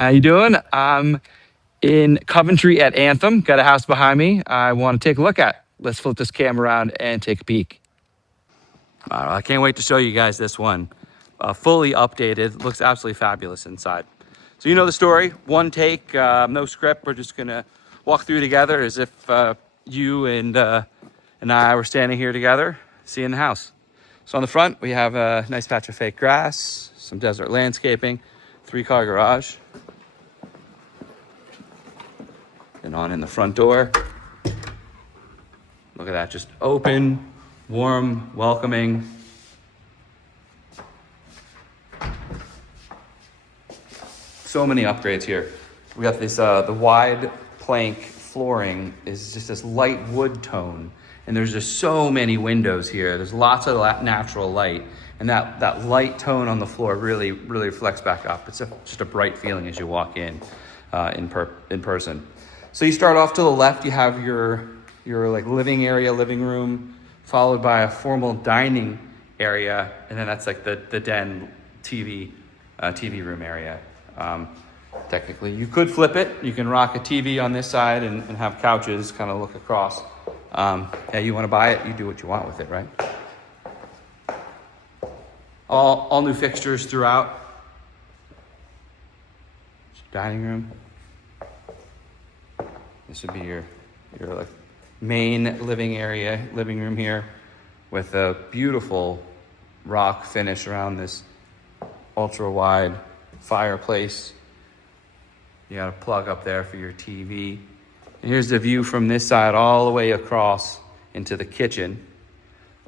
How you doing? I'm in Coventry at Anthem. Got a house behind me I want to take a look at. Let's flip this camera around and take a peek. I can't wait to show you guys this one. Fully updated. Looks absolutely fabulous inside. So you know the story. One take, no script. We're just gonna walk through together as if you and I were standing here together, seeing the house. So on the front, we have a nice patch of fake grass, some desert landscaping, 3-car garage. And on in the front door. Look at that, just open, warm, welcoming. So many upgrades here. We got this, the wide plank flooring is just this light wood tone. And there's just so many windows here. There's lots of natural light. And that light tone on the floor really reflects back up. It's just a bright feeling as you walk in person. So you start off to the left, you have your like living area, living room, followed by a formal dining area. And then that's like the den TV room area. Technically, you could flip it. You can rock a TV on this side and have couches kind of look across. Yeah, you want to buy it, you do what you want with it, right? All new fixtures throughout. Dining room. This would be your like main living room here, with a beautiful rock finish around this ultra wide fireplace. You got a plug up there for your TV. And here's the view from this side all the way across into the kitchen.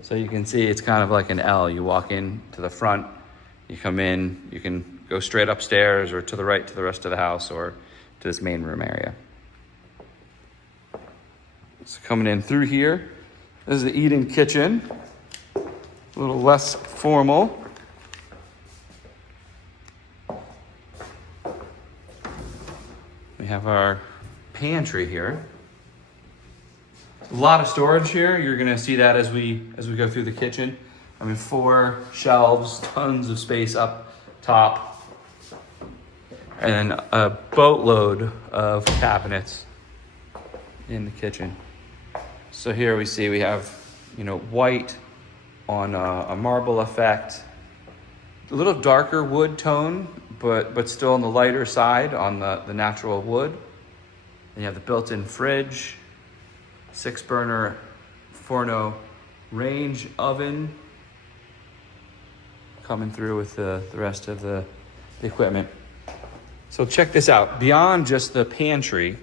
So you can see it's kind of like an L. You walk in to the front, you come in, you can go straight upstairs or to the right to the rest of the house or to this main room area. So coming in through here, this is the eat-in kitchen. A little less formal. We have our pantry here. A lot of storage here. You're gonna see that as we go through the kitchen. I mean, 4 shelves, tons of space up top, and a boatload of cabinets in the kitchen. So here we have, white on a marble effect, a little darker wood tone, but still on the lighter side on the natural wood. Then you have the built-in fridge, 6-burner Forno range oven coming through with the rest of the equipment. So check this out. Beyond just the pantry,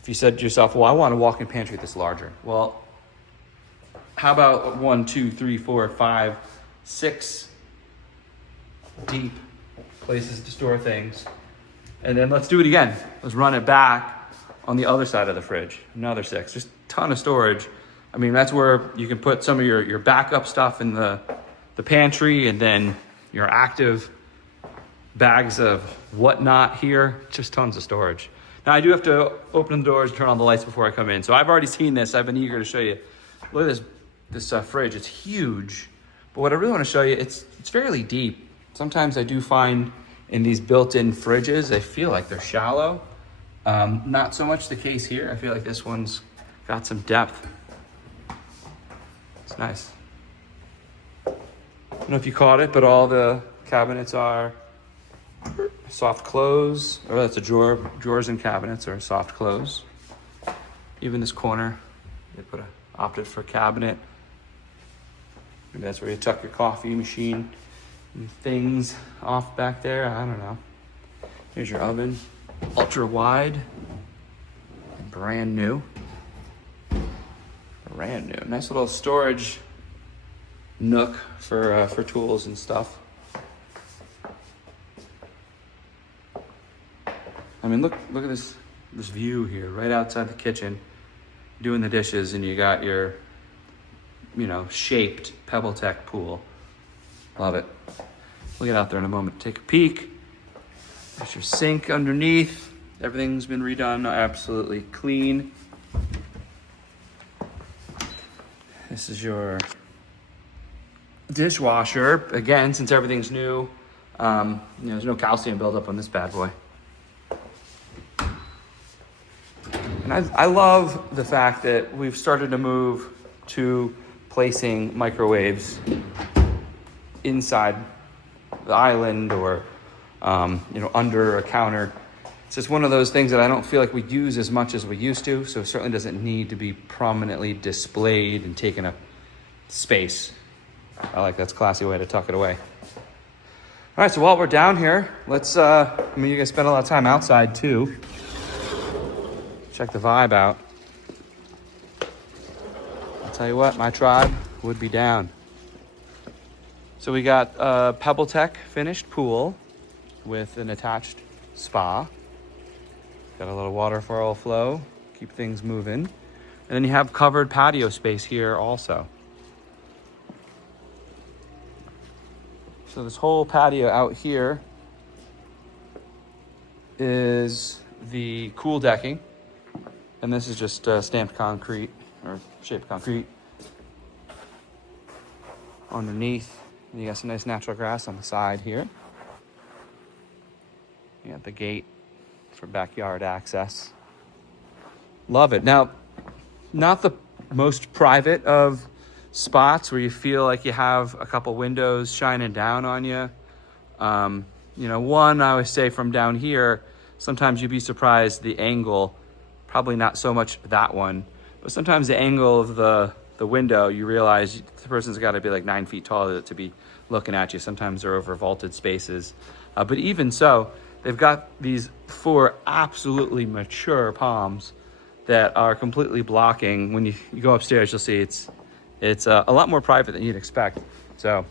if you said to yourself, well, I want a walk-in pantry that's larger. Well, how about 1, 2, 3, 4, 5, 6 deep places to store things? And then let's do it again. Let's run it back on the other side of the fridge. Another 6, just a ton of storage. I mean, that's where you can put some of your backup stuff in the pantry, and then your active bags of whatnot here, just tons of storage. Now I do have to open the doors, turn on the lights before I come in. So I've already seen this. I've been eager to show you. Look at this fridge. It's huge. But what I really want to show you, it's fairly deep. Sometimes I do find in these built-in fridges, I feel like they're shallow. Not so much the case here. I feel like this one's got some depth. It's nice. I don't know if you caught it, but all the cabinets are soft close, or that's a drawer. Drawers and cabinets are soft close. Even this corner, they opted for a cabinet. Maybe that's where you tuck your coffee machine and things off back there. I don't know. Here's your oven, ultra wide, brand new. Brand new. Nice little storage nook for tools and stuff. I mean, look at this view here, right outside the kitchen, doing the dishes, and you got your, shaped PebbleTech pool. Love it. We'll get out there in a moment to take a peek. There's your sink underneath. Everything's been redone, absolutely clean. This is your dishwasher. Again, since everything's new, there's no calcium buildup on this bad boy. And I love the fact that we've started to move to placing microwaves inside the island or, under a counter. It's just one of those things that I don't feel like we use as much as we used to, so it certainly doesn't need to be prominently displayed and taking up space. I like that's a classy way to tuck it away. All right, so while we're down here, let's, you guys spend a lot of time outside too. Check the vibe out. I'll tell you what, my tribe would be down. So we got a PebbleTech finished pool with an attached spa. Got a little waterfall flow, keep things moving. And then you have covered patio space here also. So this whole patio out here is the cool decking. And this is just stamped concrete or shaped concrete. Underneath, you got some nice natural grass on the side here. You got the gate for backyard access. Love it. Now, not the most private of spots where you feel like you have a couple windows shining down on you. One, I always say from down here, sometimes you'd be surprised the angle, probably not so much that one, but sometimes the angle of the window, you realize the person's got to be like 9 feet tall to be looking at you. Sometimes they're over vaulted spaces. But even so, they've got these 4 absolutely mature palms that are completely blocking. When you go upstairs, you'll see it's a lot more private than you'd expect. So,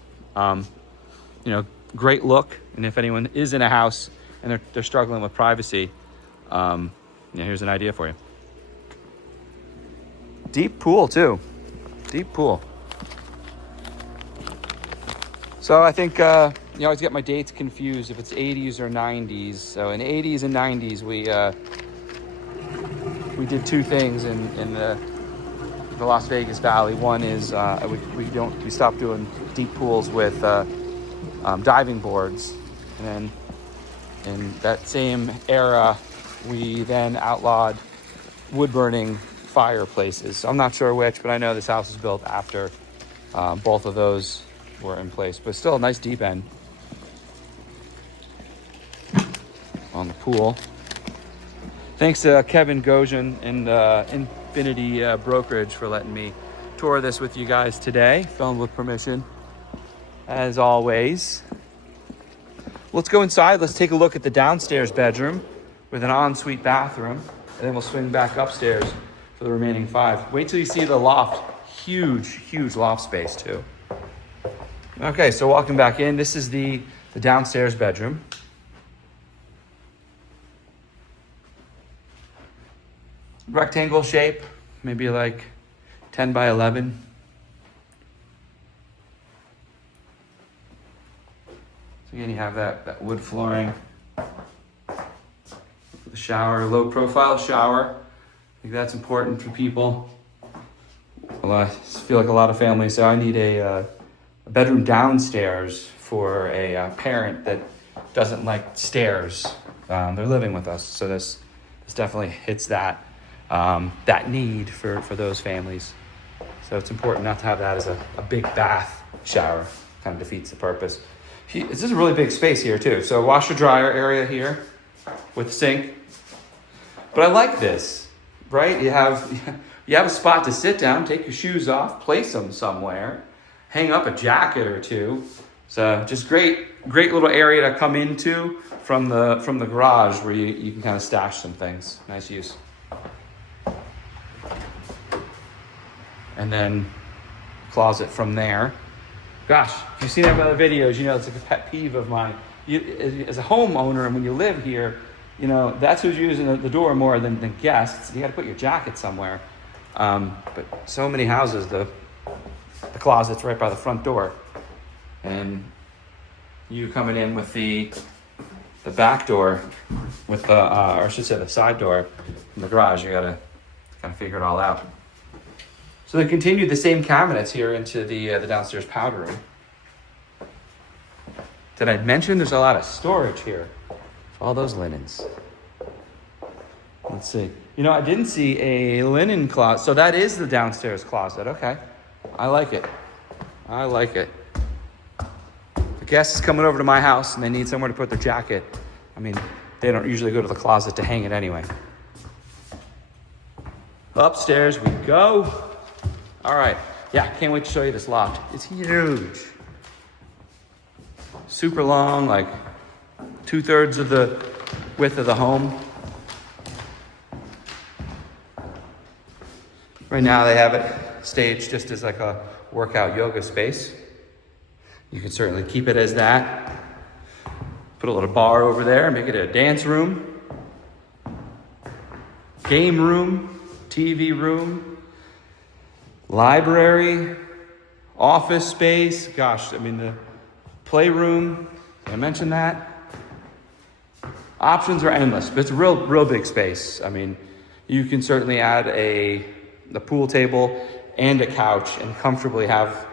great look. And if anyone is in a house and they're struggling with privacy, here's an idea for you. Deep pool too. Deep pool. So I think you always get my dates confused if it's 80s or 90s. So in 80s and 90s, we did 2 things in the Las Vegas Valley. One is we stopped doing deep pools with diving boards, and then in that same era, we then outlawed wood burning fireplaces. So I'm not sure which, but I know this house was built after both of those were in place, but still a nice deep end on the pool. Thanks to Kevin Gosian and Infinity Brokerage for letting me tour this with you guys today, filmed with permission, as always. Let's go inside. Let's take a look at the downstairs bedroom with an ensuite bathroom, and then we'll swing back upstairs for the remaining 5. Wait till you see the loft. Huge loft space too. Okay, so walking back in, this is the downstairs bedroom. Rectangle shape, maybe like 10 by 11. So again, you have that wood flooring. The shower, low profile shower. I think that's important for people. I feel like a lot of families say, I need a bedroom downstairs for a parent that doesn't like stairs. They're living with us, so this definitely hits that need for those families. So it's important not to have that as a big bath shower. Kind of defeats the purpose. This is a really big space here too. So washer dryer area here with sink. But I like this, right? You have a spot to sit down, take your shoes off, place them somewhere, hang up a jacket or two. So just great little area to come into from the garage where you can kind of stash some things. Nice use. And then closet from there. Gosh, if you've seen any other videos, you know it's like a pet peeve of mine. As a homeowner, and when you live here, that's who's using the door more than guests. You got to put your jacket somewhere. But so many houses, the closet's right by the front door, and you coming in with the back door with the, or I should say the side door from the garage. You got to kind of figure it all out. So they continued the same cabinets here into the downstairs powder room. Did I mention there's a lot of storage here? All those linens. Let's see. You know, I didn't see a linen closet. So that is the downstairs closet. Okay. I like it. I like it. If a guest is coming over to my house and they need somewhere to put their jacket, I mean, they don't usually go to the closet to hang it anyway. Upstairs we go. All right. Yeah, can't wait to show you this loft. It's huge. Super long, like 2/3 of the width of the home. Right now they have it staged just as like a workout yoga space. You can certainly keep it as that. Put a little bar over there, make it a dance room, game room, TV room, library, office space. Gosh, I mean the playroom, did I mention that? Options are endless, but it's a real big space. I mean, you can certainly add the pool table and a couch and comfortably have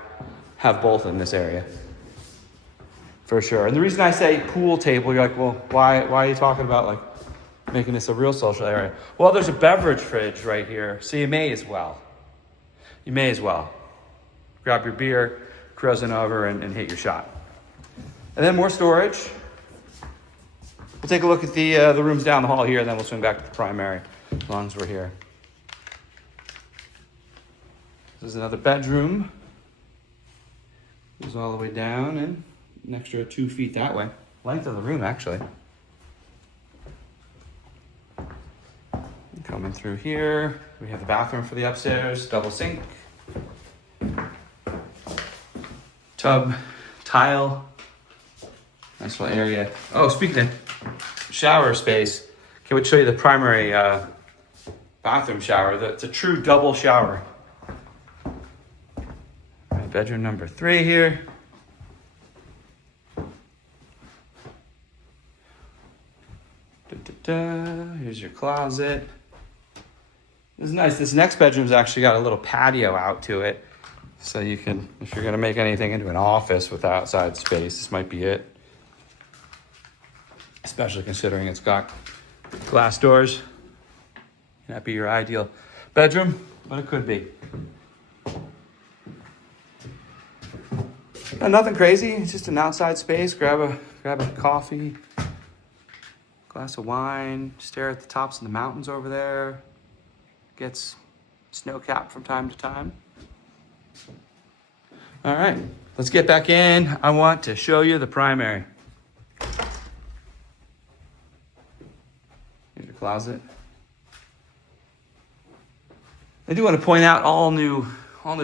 both in this area. For sure. And the reason I say pool table, you're like, well, why are you talking about like making this a real social area? Well, there's a beverage fridge right here, so you may as well. You may as well. Grab your beer, cruise on over and hit your shot. And then more storage. We'll take a look at the rooms down the hall here, and then we'll swing back to the primary as long as we're here. This is another bedroom. Goes all the way down and an extra 2 feet that way. Length of the room, actually. Coming through here, we have the bathroom for the upstairs, double sink, tub, tile, nice little area. Oh, speaking of shower space, can we show you the primary bathroom shower? It's a true double shower. All right, bedroom number 3 here. Here's your closet. This is nice. This next bedroom's actually got a little patio out to it. So you can, if you're going to make anything into an office with outside space, this might be it. Especially considering it's got glass doors. That'd be your ideal bedroom, but it could be. Nothing crazy. It's just an outside space. Grab a coffee. Glass of wine, stare at the tops of the mountains over there. Gets snow-capped from time to time. All right, let's get back in. I want to show you the primary. Here's your closet. I do want to point out all new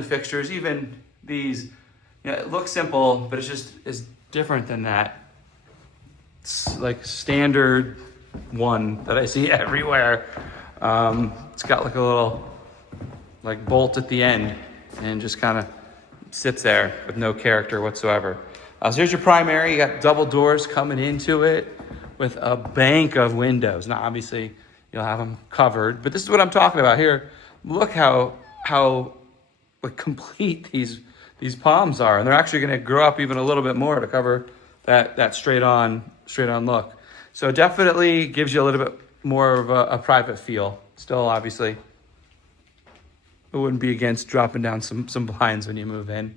fixtures. Even these, you know, it looks simple, but it's different than that. It's like standard one that I see everywhere. It's got like a little like bolt at the end and just kind of sits there with no character whatsoever. So here's your primary. You got double doors coming into it with a bank of windows. Now obviously you'll have them covered, but this is what I'm talking about here. Look how like complete these palms are, and they're actually going to grow up even a little bit more to cover that straight on look. So it definitely gives you a little bit more of a private feel. Still, obviously, it wouldn't be against dropping down some blinds when you move in.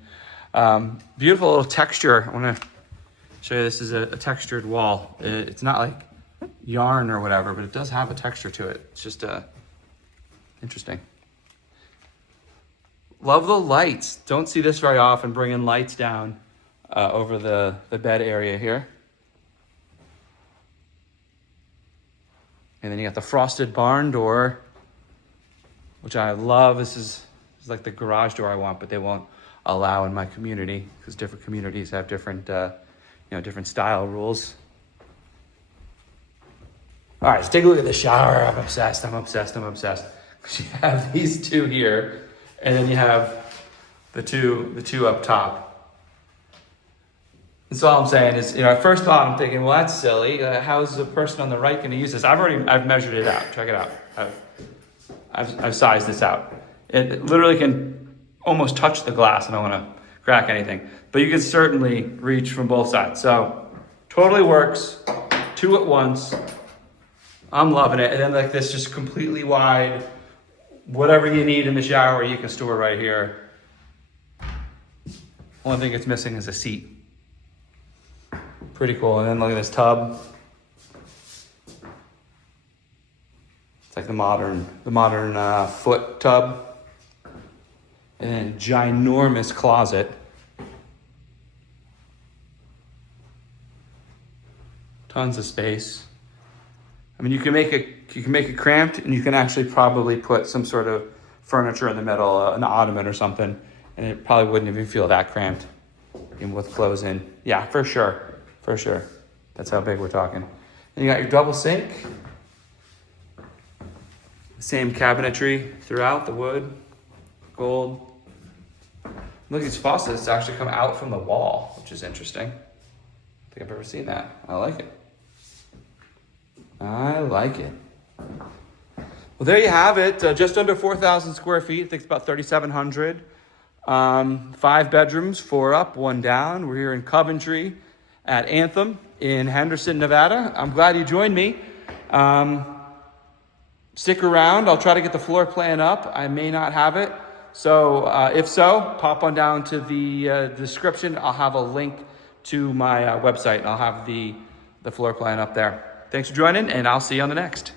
Beautiful little texture. I want to show you, this is a textured wall. It's not like yarn or whatever, but it does have a texture to it. It's just interesting. Love the lights. Don't see this very often, bringing lights down over the bed area here. And then you got the frosted barn door, which I love. This is like the garage door I want, but they won't allow in my community because different communities have different, different style rules. All right, let's take a look at the shower. I'm obsessed. You have these two here, and then you have the two up top. And so all I'm saying is, at first thought, I'm thinking, well, that's silly. How's the person on the right going to use this? I've measured it out. Check it out. I've sized this out. It literally can almost touch the glass. I don't want to crack anything, but you can certainly reach from both sides. So totally works. 2 at once. I'm loving it. And then like this just completely wide, whatever you need in the shower, you can store right here. Only thing it's missing is a seat. Pretty cool. And then look at this tub. It's like the modern foot tub. And then ginormous closet. Tons of space. I mean, you can make it cramped, and you can actually probably put some sort of furniture in the middle, an ottoman or something, and it probably wouldn't even feel that cramped, even with clothes in. Yeah, for sure. That's how big we're talking. And you got your double sink. Same cabinetry throughout, the wood, gold. Look at these faucets actually come out from the wall, which is interesting. I don't think I've ever seen that. I like it. Well, there you have it. Just under 4,000 square feet. I think it's about 3,700. 5 bedrooms, 4 up, 1 down. We're here in Coventry at Anthem in Henderson, Nevada. I'm glad you joined me. Stick around. I'll try to get the floor plan up. I may not have it. So if so, pop on down to the description. I'll have a link to my website. I'll have the floor plan up there. Thanks for joining, and I'll see you on the next.